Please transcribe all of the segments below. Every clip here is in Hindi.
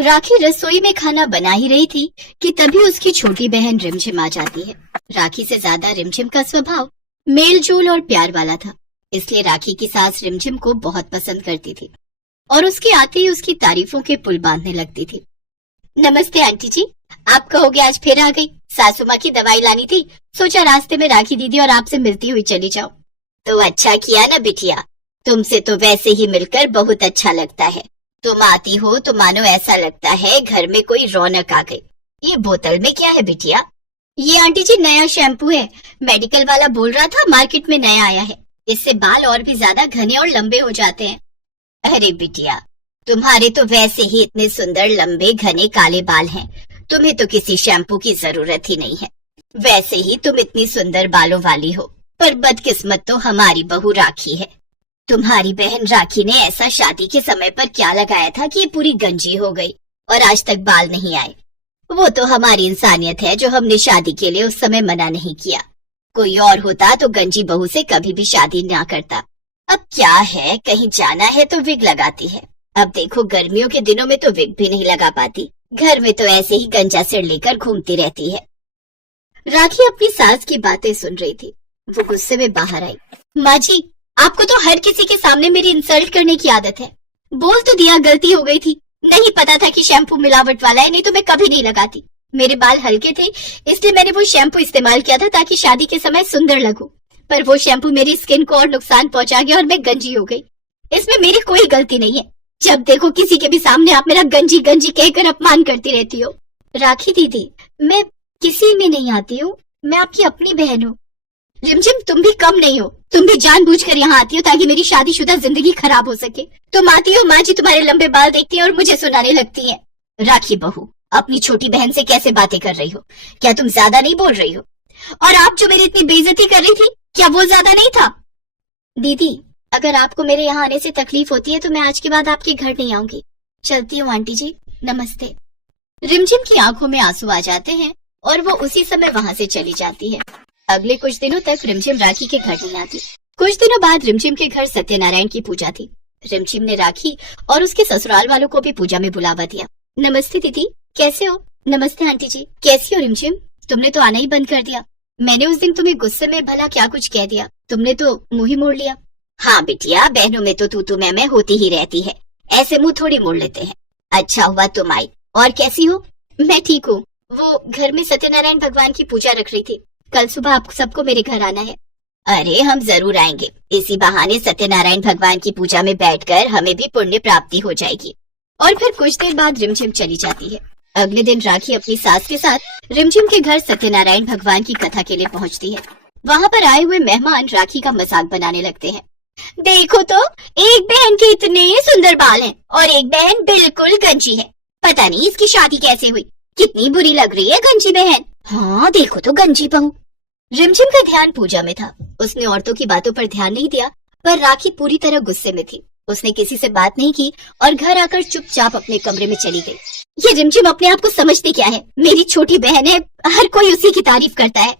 राखी रसोई में खाना बना ही रही थी कि तभी उसकी छोटी बहन रिमझिम आ जाती है। राखी से ज्यादा रिमझिम का स्वभाव मेलजोल और प्यार वाला था, इसलिए राखी की सास रिमझिम को बहुत पसंद करती थी और उसके आते ही उसकी तारीफों के पुल बांधने लगती थी। नमस्ते आंटी जी, आप कहोगे आज फिर आ गई। सासू माँ की दवाई लानी थी, सोचा रास्ते में राखी दीदी और आपसे मिलती हुई चली जाओ। तो अच्छा किया ना बिटिया, तुमसे तो वैसे ही मिलकर बहुत अच्छा लगता है। तुम आती हो तो मानो ऐसा लगता है घर में कोई रौनक आ गई। ये बोतल में क्या है बिटिया? ये आंटी जी नया शैम्पू है, मेडिकल वाला बोल रहा था मार्केट में नया आया है, इससे बाल और भी ज्यादा घने और लंबे हो जाते हैं। अरे बिटिया, तुम्हारे तो वैसे ही इतने सुंदर लंबे घने काले बाल हैं, तुम्हें तो किसी शैम्पू की जरूरत ही नहीं है। वैसे ही तुम इतनी सुंदर बालों वाली हो, पर बदकिस्मत तो हमारी बहू राखी है। तुम्हारी बहन राखी ने ऐसा शादी के समय पर क्या लगाया था कि ये पूरी गंजी हो गई और आज तक बाल नहीं आए। वो तो हमारी इंसानियत है जो हमने शादी के लिए उस समय मना नहीं किया। कोई और होता तो गंजी बहू से कभी भी शादी ना करता। अब क्या है, कहीं जाना है तो विग लगाती है। अब देखो गर्मियों के दिनों में तो विग भी नहीं लगा पाती, घर में तो ऐसे ही गंजा सिर लेकर घूमती रहती है। राखी अपनी सास की बातें सुन रही थी, वो गुस्से में बाहर आई। माँ जी, आपको तो हर किसी के सामने मेरी इंसल्ट करने की आदत है। बोल तो दिया गलती हो गई थी, नहीं पता था कि शैम्पू मिलावट वाला है, नहीं तो मैं कभी नहीं लगाती। मेरे बाल हल्के थे इसलिए मैंने वो शैम्पू इस्तेमाल किया था ताकि शादी के समय सुंदर लगूं, पर वो शैम्पू मेरी स्किन को और नुकसान पहुंचा गया और मैं गंजी हो गई। इसमें मेरी कोई गलती नहीं है। जब देखो किसी के भी सामने आप मेरा गंजी गंजी कहकर अपमान करती रहती हो। राखी दीदी, मैं किसी में नहीं आती हूँ, मैं आपकी अपनी बहन हूँ। रिमझिम, तुम भी कम नहीं हो, तुम भी जानबूझकर यहाँ आती हो ताकि मेरी शादीशुदा जिंदगी खराब हो सके। तुम आती हो, माँ जी तुम्हारे लंबे बाल देखती है और मुझे सुनाने लगती है। राखी बहू, अपनी छोटी बहन से कैसे बातें कर रही हो? क्या तुम ज्यादा नहीं बोल रही हो? और आप जो मेरी इतनी बेइज्जती कर रही थी, क्या वो ज्यादा नहीं था? दीदी, अगर आपको मेरे यहाँ आने से तकलीफ होती है तो मैं आज के बाद आपके घर नहीं आऊंगी। चलती हूँ आंटी जी, नमस्ते। रिमझिम की आंखों में आंसू आ जाते हैं और वो उसी समय वहाँ से चली जाती है। अगले कुछ दिनों तक रिमझिम राखी के घर नहीं आती। कुछ दिनों बाद रिमझिम के घर सत्यनारायण की पूजा थी। रिमझिम ने राखी और उसके ससुराल वालों को भी पूजा में बुलावा दिया। नमस्ते दीदी, कैसे हो? नमस्ते आंटी जी, कैसी हो रिमझिम? तुमने तो आना ही बंद कर दिया। मैंने उस दिन तुम्हें गुस्से में भला क्या कुछ कह दिया? तुमने तो मुंह ही मोड़ लिया। हाँ बिटिया, बहनों में तो तू मैं होती ही रहती है, ऐसे मुंह थोड़ी मोड़ लेते हैं। अच्छा हुआ तुम आई। और कैसी हो? मैं ठीक हूँ। वो घर में सत्यनारायण भगवान की पूजा रख रही थी, कल सुबह आप सबको मेरे घर आना है। अरे हम जरूर आएंगे, इसी बहाने सत्यनारायण भगवान की पूजा में बैठकर हमें भी पुण्य प्राप्ति हो जाएगी। और फिर कुछ देर बाद रिमझिम चली जाती है। अगले दिन राखी अपनी सास के साथ रिमझिम के घर सत्यनारायण भगवान की कथा के लिए पहुंचती है। वहाँ पर आए हुए मेहमान राखी का मजाक बनाने लगते हैं। देखो तो, एक बहन के इतने सुंदर बाल हैं और एक बहन बिल्कुल गंजी है। पता नहीं इसकी शादी कैसे हुई, कितनी बुरी लग रही है गंजी बहन। हाँ देखो तो गंजी बहू। रिमझिम का ध्यान पूजा में था, उसने औरतों की बातों पर ध्यान नहीं दिया, पर राखी पूरी तरह गुस्से में थी। उसने किसी से बात नहीं की और घर आकर चुपचाप अपने कमरे में चली गई। ये रिमझिम अपने आप को समझती क्या है? मेरी छोटी बहन है, हर कोई उसी की तारीफ करता है।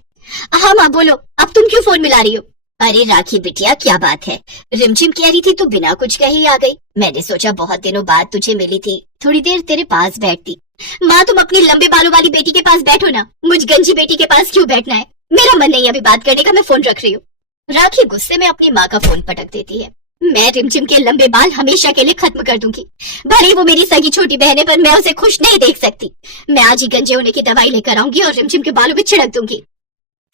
हाँ माँ बोलो, अब तुम क्यों फोन मिला रही हो? अरे राखी बिटिया, क्या बात है? रिमझिम कह रही थी तू बिना कुछ कहे ही आ गई। मैंने सोचा बहुत दिनों बाद तुझे मिली थी, थोड़ी देर तेरे पास बैठती। माँ तुम अपनी लंबे बालों वाली बेटी के पास बैठो ना, मुझ गंजी बेटी के पास क्यों बैठना है? मेरा मन नहीं अभी बात करने का, मैं फोन रख रही हूँ। राखी गुस्से में अपनी माँ का फोन पटक देती है। मैं रिमझिम के लंबे बाल हमेशा के लिए खत्म कर दूंगी। भले वो मेरी सगी छोटी बहन है, पर मैं उसे खुश नहीं देख सकती। मैं आज ही गंजे होने की दवाई लेकर आऊंगी और रिमझिम के बालों में छिड़क दूंगी।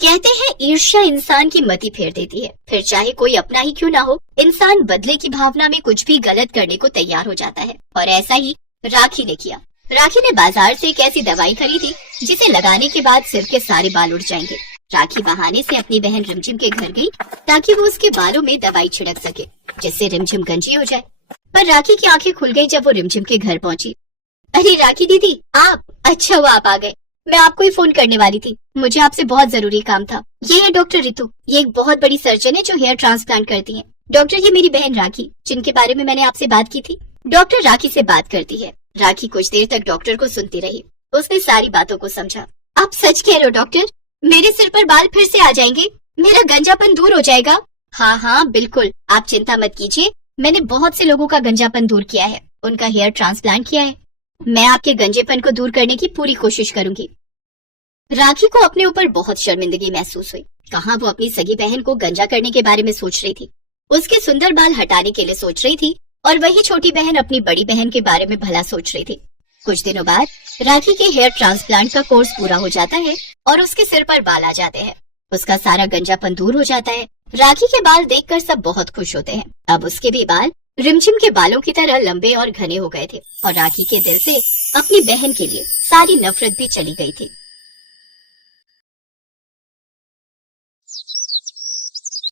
कहते हैं ईर्ष्या इंसान की मति फेर देती है, फिर चाहे कोई अपना ही क्यों ना हो, इंसान बदले की भावना में कुछ भी गलत करने को तैयार हो जाता है। और ऐसा ही राखी ने किया। राखी ने बाजार से एक ऐसी दवाई खरीदी जिसे लगाने के बाद सिर के सारे बाल उड़ जाएंगे। राखी बहाने से अपनी बहन रिमझिम के घर गई ताकि वो उसके बालों में दवाई छिड़क सके, जिससे रिमझिम गंजी हो जाए। पर राखी की आंखें खुल गई जब वो रिमझिम के घर पहुंची। अरे राखी दीदी, आप? अच्छा हुआ आप आ गए, मैं आपको ही फोन करने वाली थी, मुझे आपसे बहुत जरूरी काम था। ये है डॉक्टर रितु, ये एक बहुत बड़ी सर्जन है जो हेयर ट्रांसप्लांट करती है। डॉक्टर, ये मेरी बहन राखी, जिनके बारे में मैंने आपसे बात की थी। डॉक्टर राखी से बात करती है। राखी कुछ देर तक डॉक्टर को सुनती रही, उसने सारी बातों को समझा। आप सच कह रहे हो डॉक्टर? मेरे सिर पर बाल फिर से आ जाएंगे, मेरा गंजापन दूर हो जाएगा? हाँ हाँ बिल्कुल, आप चिंता मत कीजिए, मैंने बहुत से लोगों का गंजापन दूर किया है, उनका हेयर ट्रांसप्लांट किया है। मैं आपके गंजेपन को दूर करने की पूरी कोशिश करूंगी। राखी को अपने ऊपर बहुत शर्मिंदगी महसूस हुई। कहाँ वो अपनी सगी बहन को गंजा करने के बारे में सोच रही थी, उसके सुंदर बाल हटाने के लिए सोच रही थी, और वही छोटी बहन अपनी बड़ी बहन के बारे में भला सोच रही थी। कुछ दिनों बाद राखी के हेयर ट्रांसप्लांट का कोर्स पूरा हो जाता है और उसके सिर पर बाल आ जाते हैं। उसका सारा गंजापन दूर हो जाता है। राखी के बाल देखकर सब बहुत खुश होते हैं। अब उसके भी बाल रिमझिम के बालों की तरह लंबे और घने हो गए थे और राखी के दिल से अपनी बहन के लिए सारी नफरत भी चली गई थी।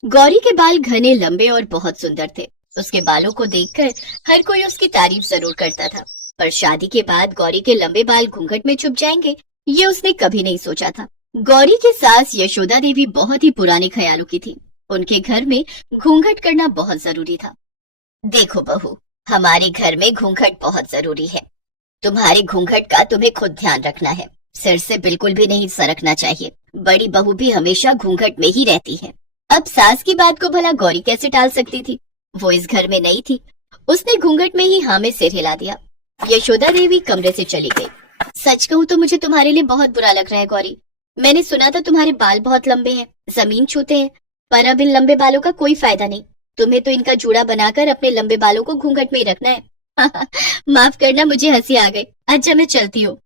गौरी के बाल घने, लंबे और बहुत सुंदर थे। उसके बालों को देखकर हर कोई उसकी तारीफ जरूर करता था, पर शादी के बाद गौरी के लंबे बाल घूंघट में छुप जाएंगे, ये उसने कभी नहीं सोचा था। गौरी की सास यशोदा देवी बहुत ही पुराने ख्यालों की थी। उनके घर में घूंघट करना बहुत जरूरी था। देखो बहू, हमारे घर में घूंघट बहुत जरूरी है। तुम्हारे घूंघट का तुम्हें खुद ध्यान रखना है, सिर से बिल्कुल भी नहीं सरकना चाहिए। बड़ी बहू भी हमेशा घूंघट में ही रहती है। अब सास की बात को भला गौरी कैसे टाल सकती थी? वो इस घर में नहीं थी। उसने घूंघट में ही हाँ में सिर हिला दिया। यशोदा देवी कमरे से चली गई। सच कहूँ तो मुझे तुम्हारे लिए बहुत बुरा लग रहा है गौरी। मैंने सुना था तुम्हारे बाल बहुत लंबे हैं, जमीन छूते हैं, पर अब इन लंबे बालों का कोई फायदा नहीं। तुम्हें तो इनका जूड़ा बनाकर अपने लंबे बालों को घूंघट में ही रखना है। माफ करना, मुझे हंसी आ गई। अच्छा मैं चलती हूँ।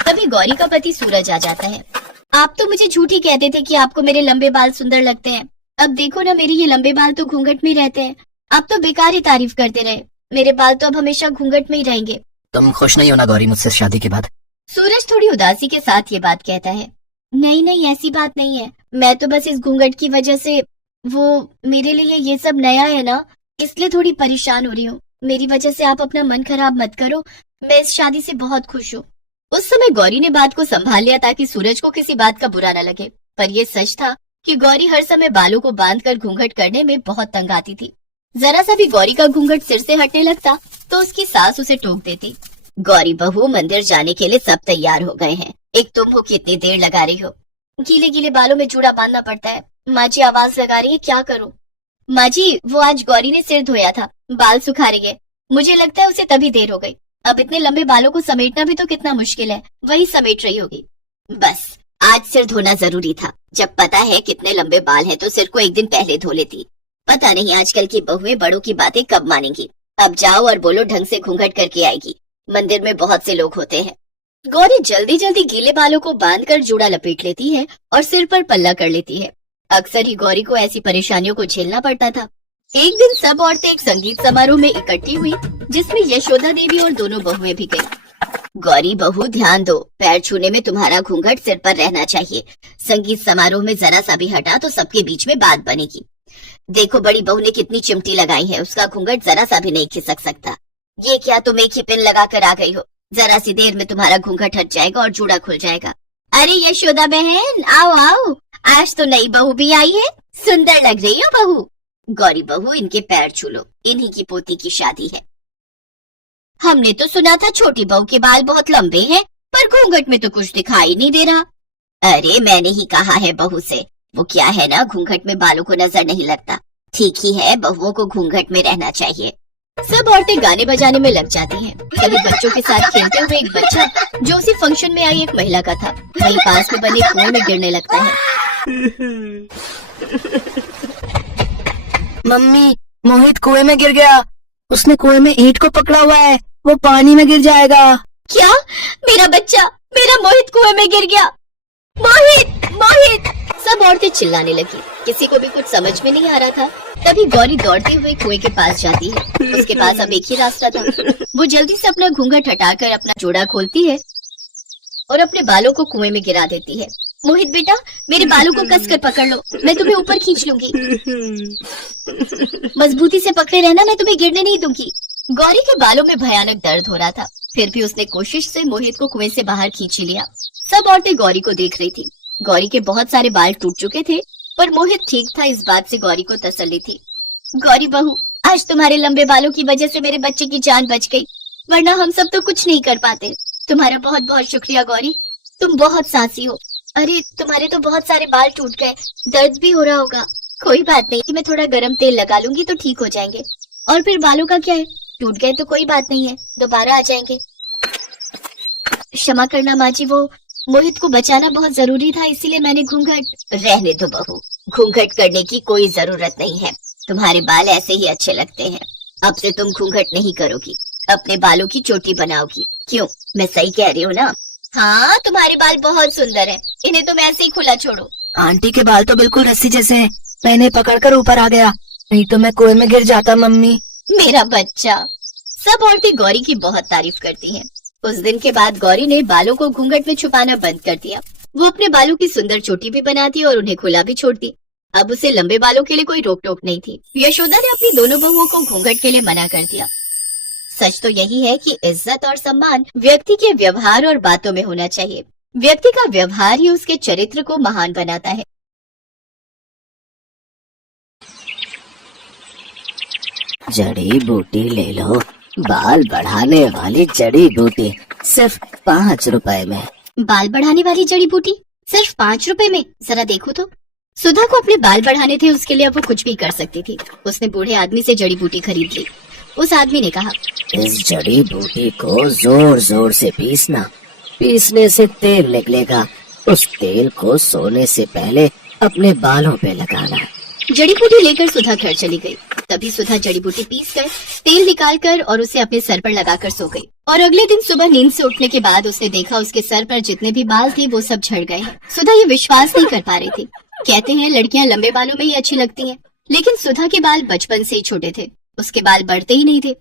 तभी गौरी का पति सूरज आ जाता है। आप तो मुझे झूठी कहते थे कि आपको मेरे लंबे बाल सुंदर लगते हैं। अब देखो ना, मेरे ये लंबे बाल तो घूंघट में ही रहते हैं। आप तो बेकार ही तारीफ करते रहे। मेरे बाल तो अब हमेशा घूंघट में ही रहेंगे। तुम खुश नहीं हो ना गौरी मुझसे शादी के बाद? सूरज थोड़ी उदासी के साथ ये बात कहता है। नहीं नहीं, ऐसी बात नहीं है। मैं तो बस इस घूंघट की वजह से, वो मेरे लिए ये सब नया है ना, इसलिए थोड़ी परेशान हो रही हूँ। मेरी वजह से आप अपना मन खराब मत करो। मैं इस शादी से बहुत खुश हूँ। उस समय गौरी ने बात को संभाल लिया ताकि सूरज को किसी बात का बुरा न लगे, पर यह सच था कि गौरी हर समय बालों को बांधकर घूंघट करने में बहुत तंग आती थी। जरा सा भी गौरी का घूंघट सिर से हटने लगता तो उसकी सास उसे टोक देती। गौरी बहू, मंदिर जाने के लिए सब तैयार हो गए हैं। एक तुम हो कि इतनी देर लगा रही हो। गीले गीले बालों में जूड़ा बांधना पड़ता है। माँ जी आवाज लगा रही है, क्या करूं? माँ जी, वो आज गौरी ने सिर धोया था, बाल सुखा रही है। मुझे लगता है उसे तभी देर हो गई। अब इतने लंबे बालों को समेटना भी तो कितना मुश्किल है, वही समेट रही होगी। बस आज सिर धोना जरूरी था। जब पता है कितने लंबे बाल हैं तो सिर को एक दिन पहले धो लेती। पता नहीं आजकल की बहुएं बड़ों की बातें कब मानेंगी। अब जाओ और बोलो ढंग से घूंघट करके आएगी। मंदिर में बहुत से लोग होते हैं। गौरी जल्दी जल्दी गीले बालों को बांधकर जूड़ा लपेट लेती है और सिर पर पल्ला कर लेती है। अक्सर ही गौरी को ऐसी परेशानियों को झेलना पड़ता था। एक दिन सब औरतें एक संगीत समारोह में इकट्ठी हुई, जिसमें यशोदा देवी और दोनों बहुएं भी गईं। गौरी बहू, ध्यान दो, पैर छूने में तुम्हारा घूंघट सिर पर रहना चाहिए। संगीत समारोह में जरा सा भी हटा तो सबके बीच में बात बनेगी। देखो बड़ी बहू ने कितनी चिमटी लगाई है, उसका घूंघट जरा सा भी नहीं खिसक सकता। ये क्या तुम एक ही पिन लगा कर आ गई हो? जरा सी देर में तुम्हारा घूंघट हट जाएगा और जूड़ा खुल जाएगा। अरे यशोदा बहन, आओ आओ, आज तो नई बहू भी आई है। सुंदर लग रही हो बहू। गौरी बहू, इनके पैर छू लो, इन्हीं की पोती की शादी है। हमने तो सुना था छोटी बहू के बाल बहुत लंबे हैं, पर घूंघट में तो कुछ दिखाई नहीं दे रहा। अरे मैंने ही कहा है बहू से, वो क्या है ना, घूंघट में बालों को नजर नहीं लगता। ठीक ही है, बहुओं को घूंघट में रहना चाहिए। सब औरतें गाने बजाने में लग जाती हैं। सभी बच्चों के साथ खेलते हुए एक बच्चा जो उसी फंक्शन में आई एक महिला का था, वहीं पास में बने कुएं में गिरने लगता है। मम्मी, मोहित कुएं में गिर गया। उसने कुएं में ईंट को पकड़ा हुआ है, वो पानी में गिर जाएगा। क्या? मेरा बच्चा, मेरा मोहित कुएं में गिर गया। मोहित, मोहित! सब औरतें चिल्लाने लगी। किसी को भी कुछ समझ में नहीं आ रहा था। तभी गौरी दौड़ती हुई कुएं के पास जाती है। उसके पास अब एक ही रास्ता था। वो जल्दी से अपना घूंघट हटाकर अपना जोड़ा खोलती है और अपने बालों को कुएं में गिरा देती है। मोहित बेटा, मेरे बालों को कसकर पकड़ लो, मैं तुम्हें ऊपर खींच लूंगी। मजबूती से पकड़े रहना, मैं तुम्हें गिरने नहीं दूंगी। गौरी के बालों में भयानक दर्द हो रहा था, फिर भी उसने कोशिश से मोहित को कुएं से बाहर खींच लिया। सब औरतें गौरी को देख रही थी। गौरी के बहुत सारे बाल टूट चुके थे, पर मोहित ठीक था, इस बात से गौरी को तसल्ली थी। गौरी बहू, आज तुम्हारे लंबे बालों की वजह से मेरे बच्चे की जान बच गई, वरना हम सब तो कुछ नहीं कर पाते। तुम्हारा बहुत बहुत शुक्रिया गौरी, तुम बहुत साहसी हो। अरे तुम्हारे तो बहुत सारे बाल टूट गए, दर्द भी हो रहा होगा। कोई बात नहीं, मैं थोड़ा गरम तेल लगा लूंगी तो ठीक हो जाएंगे। और फिर बालों का क्या है, टूट गए तो कोई बात नहीं है, दोबारा आ जाएंगे। क्षमा करना माँ जी, वो मोहित को बचाना बहुत जरूरी था, इसीलिए मैंने घूंघट। रहने दो बहू, घूंघट करने की कोई जरूरत नहीं है। तुम्हारे बाल ऐसे ही अच्छे लगते हैं। अब से तुम घूंघट नहीं करोगी, अपने बालों की चोटी बनाओगी। क्यों, मैं सही कह रही हूँ ना? हाँ, तुम्हारे बाल बहुत सुंदर है, इन्हें तुम ऐसे ही खुला छोड़ो। आंटी के बाल तो बिल्कुल रस्सी जैसे हैं। मैंने पकड़कर ऊपर आ गया, नहीं तो मैं कुएं में गिर जाता। मम्मी, मेरा बच्चा। सब औरतें गौरी की बहुत तारीफ करती हैं। उस दिन के बाद गौरी ने बालों को घूंघट में छुपाना बंद कर दिया। वो अपने बालों की सुंदर चोटी भी बनाती और उन्हें खुला भी छोड़ती। अब उसे लंबे बालों के लिए कोई रोक टोक नहीं थी। यशोदा ने अपनी दोनों बहुओं को घूंघट के लिए मना कर दिया। सच तो यही है कि इज्जत और सम्मान व्यक्ति के व्यवहार और बातों में होना चाहिए। व्यक्ति का व्यवहार ही उसके चरित्र को महान बनाता है। जड़ी बूटी ले लो, बाल बढ़ाने वाली जड़ी बूटी, सिर्फ 5 रुपए में। बाल बढ़ाने वाली जड़ी बूटी सिर्फ 5 रुपए में? जरा देखो तो। सुधा को अपने बाल बढ़ाने थे, उसके लिए अब वो कुछ भी कर सकती थी। उसने बूढ़े आदमी से जड़ी बूटी खरीद ली। उस आदमी ने कहा, इस जड़ी बूटी को जोर जोर से पीसना, पीसने से तेल निकलेगा। उस तेल को सोने से पहले अपने बालों पे लगाना। जड़ी बूटी लेकर सुधा घर चली गई। तभी सुधा जड़ी बूटी पीस कर तेल निकालकर और उसे अपने सर पर लगाकर सो गई। और अगले दिन सुबह नींद से उठने के बाद उसने देखा उसके सर पर जितने भी बाल थे वो सब झड़ गए हैं। सुधा ये विश्वास नहीं कर पा रही थी। कहते हैं लड़कियां लंबे बालों में ही अच्छी लगती हैं, लेकिन सुधा के बाल बचपन से ही छोटे थे। उसके बाल बढ़ते ही नहीं थे।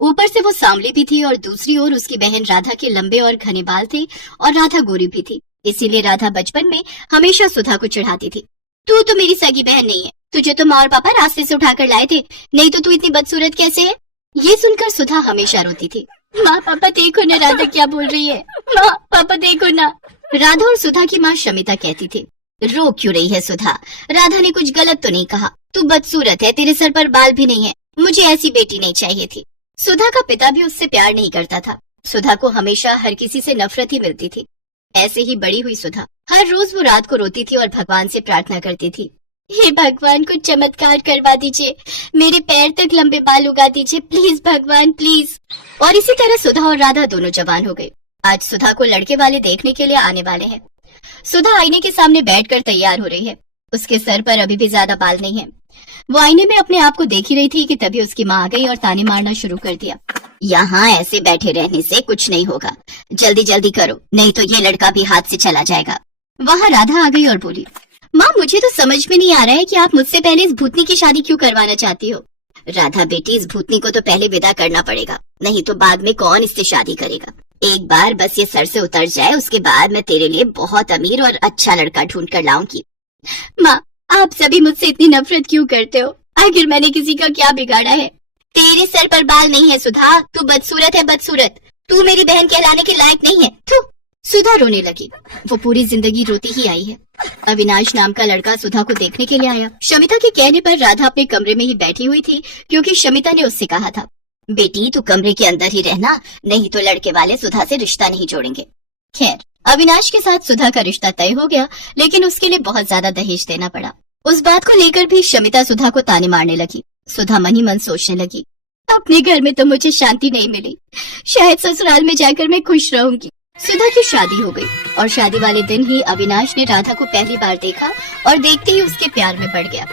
ऊपर से वो सांवली भी थी और दूसरी ओर उसकी बहन राधा के लंबे और घने बाल थे और राधा गोरी भी थी। इसीलिए राधा बचपन में हमेशा सुधा को चिढ़ाती थी, तू तो मेरी सगी बहन नहीं है, तुझे तो माँ और पापा रास्ते से उठाकर लाए थे, नहीं तो तू इतनी बदसूरत कैसे है? ये सुनकर सुधा हमेशा रोती थी। माँ पापा देखो ना राधा क्या बोल रही है, माँ पापा देखो ना। राधा और सुधा की माँ शमिता कहती थी, रो क्यों रही है सुधा, राधा ने कुछ गलत तो नहीं कहा, तू बदसूरत है, तेरे सर पर बाल भी नहीं है, मुझे ऐसी बेटी नहीं चाहिए थी। सुधा का पिता भी उससे प्यार नहीं करता था। सुधा को हमेशा हर किसी से नफरत ही मिलती थी। ऐसे ही बड़ी हुई सुधा। हर रोज वो रात को रोती थी और भगवान से प्रार्थना करती थी, हे भगवान कुछ चमत्कार करवा दीजिए, मेरे पैर तक लंबे बाल उगा दीजिए, प्लीज भगवान प्लीज। और इसी तरह सुधा और राधा दोनों जवान हो गए। आज सुधा को लड़के वाले देखने के लिए आने वाले हैं। सुधा आईने के सामने बैठकर तैयार हो रही है। उसके सर पर अभी भी ज्यादा बाल नहीं है। वो आईने में अपने आप को देख ही रही थी कि तभी उसकी माँ आ गई और ताने मारना शुरू कर दिया। यहाँ ऐसे बैठे रहने से कुछ नहीं होगा, जल्दी जल्दी करो, नहीं तो ये लड़का भी हाथ से चला जाएगा। वहाँ राधा आ गई और बोली, माँ मुझे तो समझ में नहीं आ रहा है कि आप मुझसे पहले इस भूतनी की शादी क्यों करवाना चाहती हो। राधा बेटी, इस भूतनी को तो पहले विदा करना पड़ेगा, नहीं तो बाद में कौन इससे शादी करेगा। एक बार बस ये सर से उतर जाए, उसके बाद मैं तेरे लिए बहुत अमीर और अच्छा लड़का ढूंढ कर लाऊंगी। माँ आप सभी मुझसे इतनी नफरत क्यों करते हो? आखिर मैंने किसी का क्या बिगाड़ा है? तेरे सर पर बाल नहीं है सुधा, तू बदसूरत है बदसूरत, तू मेरी बहन कहलाने के लायक नहीं है। थू। सुधा रोने लगी। वो पूरी जिंदगी रोती ही आई है। अविनाश नाम का लड़का सुधा को देखने के लिए आया। शमिता के कहने पर राधा अपने कमरे में ही बैठी हुई थी, क्योंकि शमिता ने उससे कहा था, बेटी तू कमरे के अंदर ही रहना, नहीं तो लड़के वाले सुधा से रिश्ता नहीं जोड़ेंगे। खैर अविनाश के साथ सुधा का रिश्ता तय हो गया, लेकिन उसके लिए बहुत ज्यादा दहेज देना पड़ा। उस बात को लेकर भी शमिता सुधा को ताने मारने लगी। सुधा मन ही मन सोचने लगी, अपने घर में तो मुझे शांति नहीं मिली, शायद ससुराल में जाकर मैं खुश रहूंगी। सुधा की शादी हो गई और शादी वाले दिन ही अविनाश ने राधा को पहली बार देखा और देखते ही उसके प्यार में पड़ गया।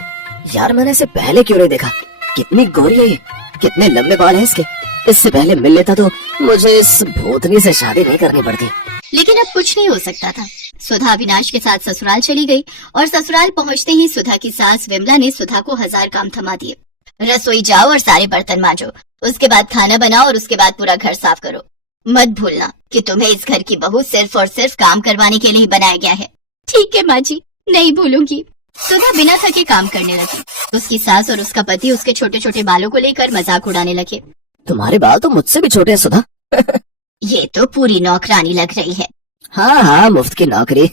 यार मैंने इसे पहले क्यों नहीं देखा, कितनी गोरी है ये, कितने लंबे बाल हैं इसके। इससे पहले मिल लेता तो मुझे इस भूतनी से शादी नहीं करनी पड़ती। लेकिन अब कुछ नहीं हो सकता था। सुधा अविनाश के साथ ससुराल चली गई और ससुराल पहुंचते ही सुधा की सास विमला ने सुधा को 1000 काम थमा दिए। रसोई जाओ और सारे बर्तन मांजो, उसके बाद खाना बनाओ और उसके बाद पूरा घर साफ करो। मत भूलना कि तुम्हें इस घर की बहू सिर्फ और सिर्फ काम करवाने के लिए ही बनाया गया है। ठीक है माँ जी, नहीं भूलूंगी। सुधा बिना थके काम करने लगी। उसकी सास और उसका पति उसके छोटे छोटे बालों को लेकर मजाक उड़ाने लगे। तुम्हारे बाल तो मुझसे भी छोटे हैं सुधा। ये तो पूरी नौकरानी लग रही है। हाँ हाँ, मुफ्त की नौकरी।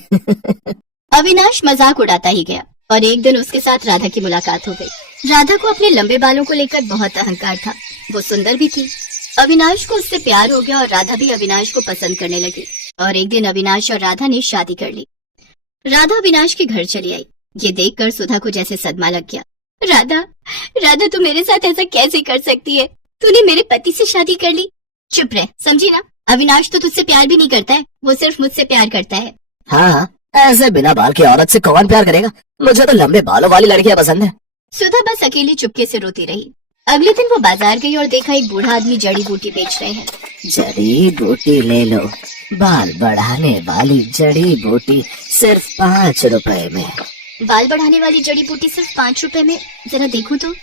अविनाश मजाक उड़ाता ही गया और एक दिन उसके साथ राधा की मुलाकात हो गई। राधा को अपने लंबे बालों को लेकर बहुत अहंकार था। वो सुंदर भी थी। अविनाश को उससे प्यार हो गया और राधा भी अविनाश को पसंद करने लगी। और एक दिन अविनाश और राधा ने शादी कर ली। राधा अविनाश के घर चली आई। ये देखकर सुधा को जैसे सदमा लग गया। राधा, राधा तू मेरे साथ ऐसा कैसे कर सकती है? तूने मेरे पति से शादी कर ली। चुप रह, समझी ना? अविनाश तो तुझसे प्यार भी नहीं करता है, वो सिर्फ मुझसे प्यार करता है। हाँ हाँ, ऐसे बिना बाल की औरत से कौन प्यार करेगा? मुझे तो लंबे बालों वाली लड़कियां पसंद है। सुधा बस अकेली चुपके से रोती रही। अगले दिन वो बाजार गई और देखा एक बूढ़ा आदमी जड़ी बूटी बेच रहे हैं। जड़ी बूटी ले लो, बाल बढ़ाने वाली जड़ी बूटी सिर्फ 5 रुपए में। बाल बढ़ाने वाली जड़ी बूटी सिर्फ 5 रुपए में? जरा देखूं तो।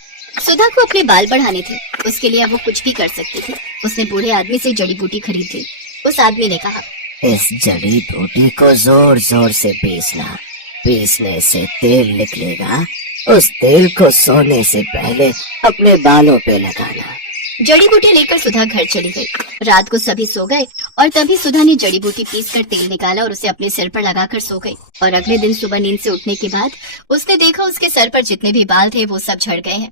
सुधा को अपने बाल बढ़ाने थे, उसके लिए अब वो कुछ भी कर सकती थी। उसने बूढ़े आदमी से जड़ी बूटी खरीद ली। उस आदमी ने कहा, इस जड़ी बूटी को जोर जोर से पीसना, पीसने से तेल निकलेगा। उस तेल को सोने से पहले अपने बालों पे लगाना। जड़ी बूटी लेकर सुधा घर चली गई। रात को सभी सो गए और तभी सुधा ने जड़ी बूटी पीसकर तेल निकाला और उसे अपने सिर पर लगाकर सो गई। और अगले दिन सुबह नींद से उठने के बाद उसने देखा उसके सर पर जितने भी बाल थे वो सब झड़ गए हैं।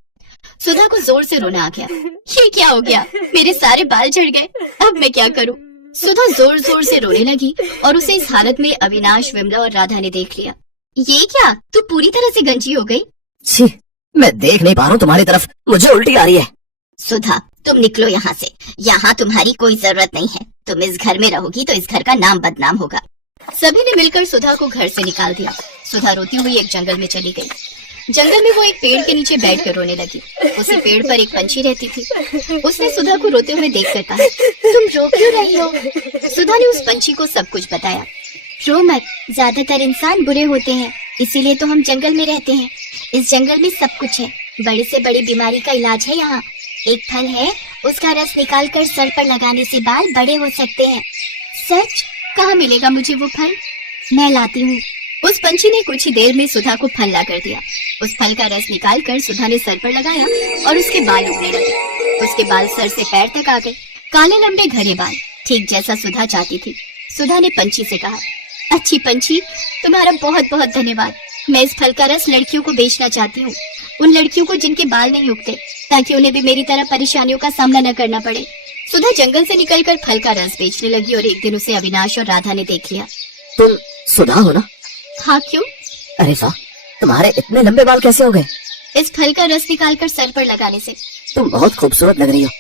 सुधा को जोर से रोना आ गया। ये क्या हो गया? मेरे सारे बाल झड़ गए, अब मैं क्या करूं? सुधा जोर जोर से रोने लगी और उसे इस हालत में अविनाश, विमला और राधा ने देख लिया। ये क्या, तू पूरी तरह से गंजी हो गई? छी, मैं देख नहीं पा रहा हूँ तुम्हारी तरफ, मुझे उल्टी आ रही है। सुधा, तुम निकलो यहाँ से, यहाँ तुम्हारी कोई जरूरत नहीं है। तुम इस घर में रहोगी तो इस घर का नाम बदनाम होगा। सभी ने मिलकर सुधा को घर से निकाल दिया। सुधा रोती हुई एक जंगल में चली गई। जंगल में वो एक पेड़ के नीचे बैठकर रोने लगी। उसी पेड़ पर एक पंछी रहती थी। उसने सुधा को रोते हुए देखकर कहा, तुम रो क्यों रही हो? सुधा ने उस पंछी को सब कुछ बताया। रो मत, ज्यादातर इंसान बुरे होते हैं, इसीलिए तो हम जंगल में रहते हैं। इस जंगल में सब कुछ है, बड़ी से बड़ी बीमारी का इलाज है यहाँ। एक फल है, उसका रस निकाल कर सर पर लगाने से बाल बड़े हो सकते हैं। सच? कहाँ मिलेगा मुझे वो फल? मैं लाती हूँ। उस पंछी ने कुछ ही देर में सुधा को फल ला कर दिया। उस फल का रस निकाल कर सुधा ने सर पर लगाया और उसके बाल उगने लगे। उसके बाल सर से पैर तक आ गए, काले लंबे घने बाल, ठीक जैसा सुधा चाहती थी। सुधा ने पंछी से कहा, अच्छी पंछी, तुम्हारा बहुत बहुत धन्यवाद। मैं इस फल का रस लड़कियों को बेचना चाहती हूँ, उन लड़कियों को जिनके बाल नहीं उगते, ताकि उन्हें भी मेरी तरह परेशानियों का सामना न करना पड़े। सुधा जंगल से निकलकर फल का रस बेचने लगी और एक दिन उसे अविनाश और राधा ने देख लिया। तुम सुधा हो ना? हाँ, क्यों? अरे वाह, तुम्हारे इतने लंबे बाल कैसे हो गए? इस फल का रस निकालकर सर पर लगाने से। तुम बहुत खूबसूरत लग रही हो।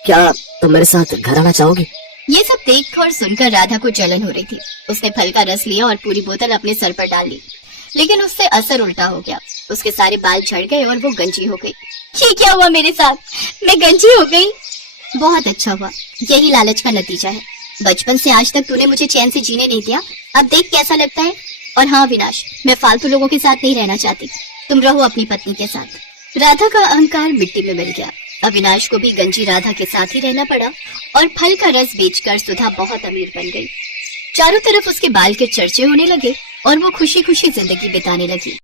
क्या तुम मेरे साथ घर आना चाहोगी? ये सब देख और सुनकर राधा को जलन हो रही थी। उसने फल का रस लिया और पूरी बोतल अपने सर पर डाल ली, लेकिन उससे असर उल्टा हो गया। उसके सारे बाल झड़ गए और वो गंजी हो गई। ये क्या हुआ मेरे साथ? मैं गंजी हो गई। बहुत अच्छा हुआ, यही लालच का नतीजा है। बचपन से आज तक तूने मुझे चैन से जीने नहीं दिया, अब देख कैसा लगता है। और हाँ विनाश, मैं फालतू लोगों के साथ नहीं रहना चाहती, तुम रहो अपनी पत्नी के साथ। राधा का अहंकार मिट्टी में मिल गया। अविनाश को भी गंजी राधा के साथ ही रहना पड़ा और फल का रस बेचकर सुधा बहुत अमीर बन गई। चारों तरफ उसके बाल के चर्चे होने लगे और वो खुशी खुशी जिंदगी बिताने लगी।